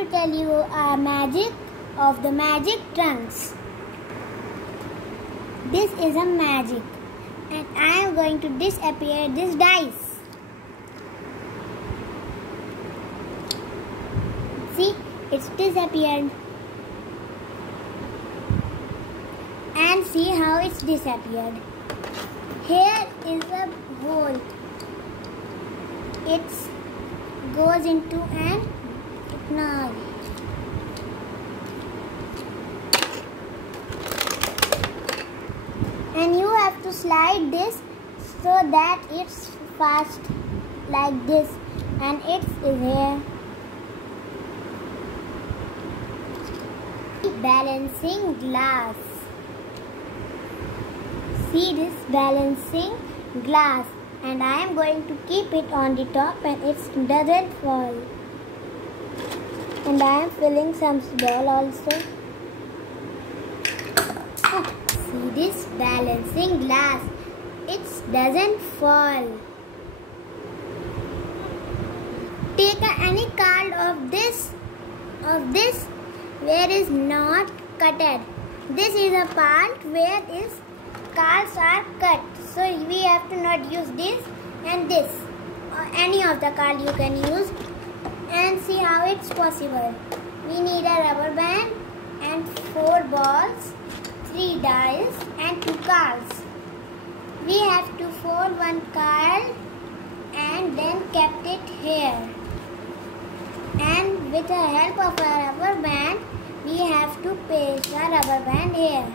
to tell you a magic of the magic trunks. This is a magic, and I am going to disappear this dice. See, it's disappeared. And see how it's disappeared. Here is a hole. It goes into an knob. And you have to slide this so that it's fast like this, and it's here. Balancing glass. See this balancing glass, and I am going to keep it on the top and it doesn't fall. And I am filling some ball also. See this balancing glass, it doesn't fall. Take any card of this where is not cutted. This is a part where is cards are cut, so we have to not use this and this, or any of the card you can use. And see how it's possible. We need a rubber band and 4 balls, 3 dice and 2 cards. We have to fold one card and then kept it here. And with the help of a rubber band, we have to paste the rubber band here.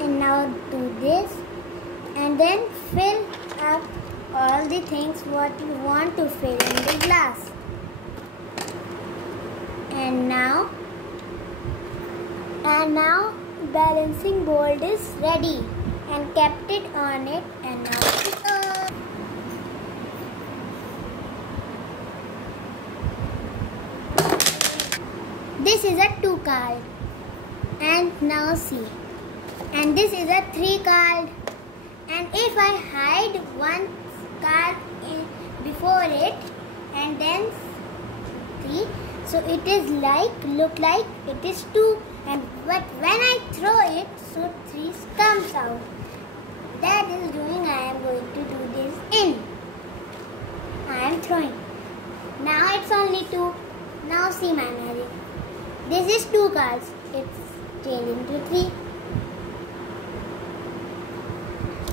And now do this, and then fill up all the things what you want to fill in the glass. And now balancing board is ready, and kept it on it. And now this is a 2 card, and now see, and this is a 3 card, and if I hide one card before it and then 3, so it is look like it is 2, but when I throw it, so 3 comes out. That is doing, I am going to do this in. I am throwing. Now it's only 2. Now see my magic. This is 2 cards. It's changed into 3.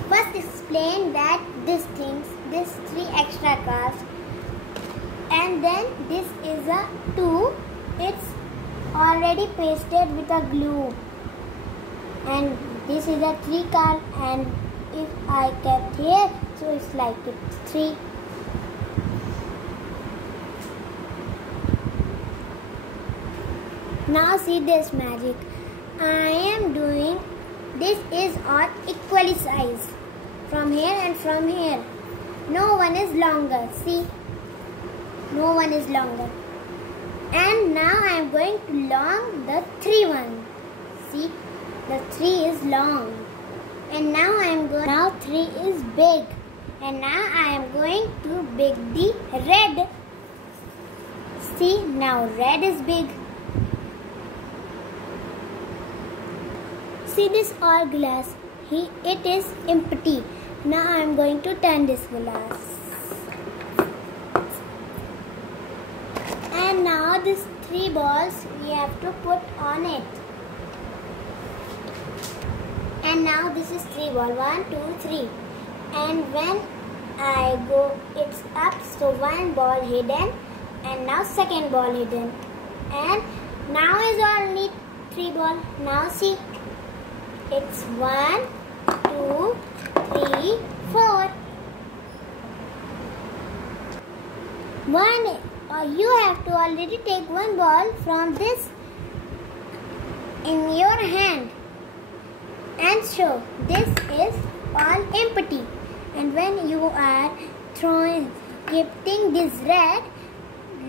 First explain that these 3 extra cards, and then this is a 2. It's already pasted with a glue, and this is a 3 card, and if I kept here, so it's like it's 3. Now see this magic. I am doing, this is all equally size. From here and from here. No one is longer. See? No one is longer. And now I am going to long the 3 one. See? The 3 is long. And now I am going, now 3 is big. And now I am going to big the red. See? Now red is big. See this all glass. It is empty. Now I am going to turn this glass. And now these 3 balls we have to put on it. And now this is 3 balls. 1, 2, 3. And when I go, it's up. So 1 ball hidden. And now second ball hidden. And now is only 3 balls. Now see. It's 1, 2, 3, 4. You have to already take 1 ball from this in your hand and show this is all empty. And when you are gifting this red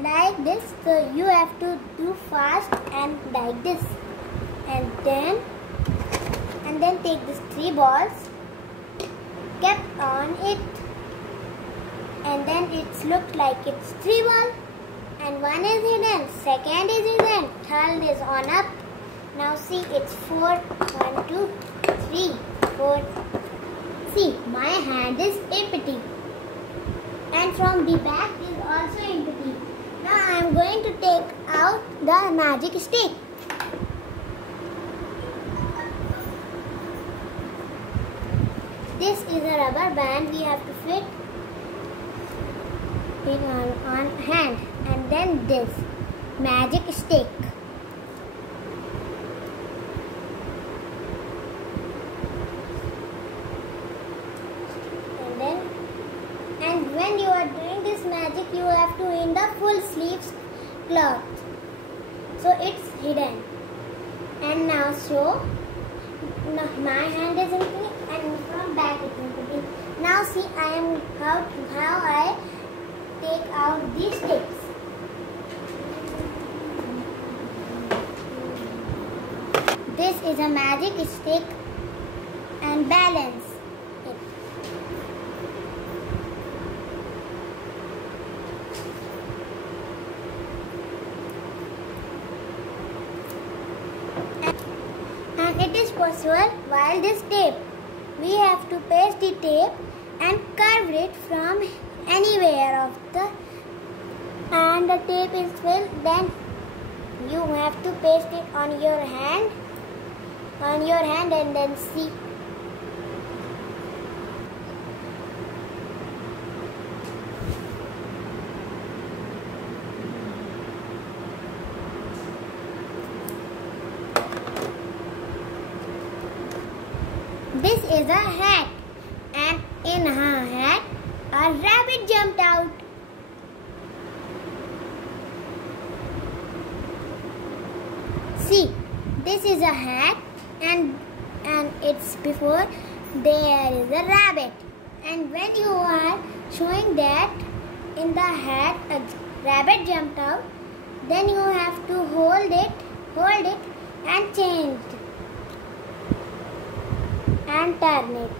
like this, so you have to do fast and like this, and then take these 3 balls, kept on it, and it's looked like it's 3 balls. And one is hidden, second is hidden, third is on up. Now see, it's 4. 1, 2, 3, 4. See, my hand is empty. And from the back is also empty. Now I am going to take out the magic stick. This is a rubber band we have to fit in on hand, and then this magic stick. And when you are doing this magic, you have to in the full sleeves cloth, so it's hidden. And now show, my hand is empty and from back it's empty. Now see, I am how I take out these sticks. This is a magic stick and balance it. And it is possible while this tape. We have to paste the tape and curve it from anywhere of the, and the tape is filled, then you have to paste it on your hand and then see. This is a hat, and in her hat a rabbit jumped out. See, this is a hat, and it's before there is a rabbit. And when you are showing that in the hat a rabbit jumped out, then you have to hold it and change and turn it.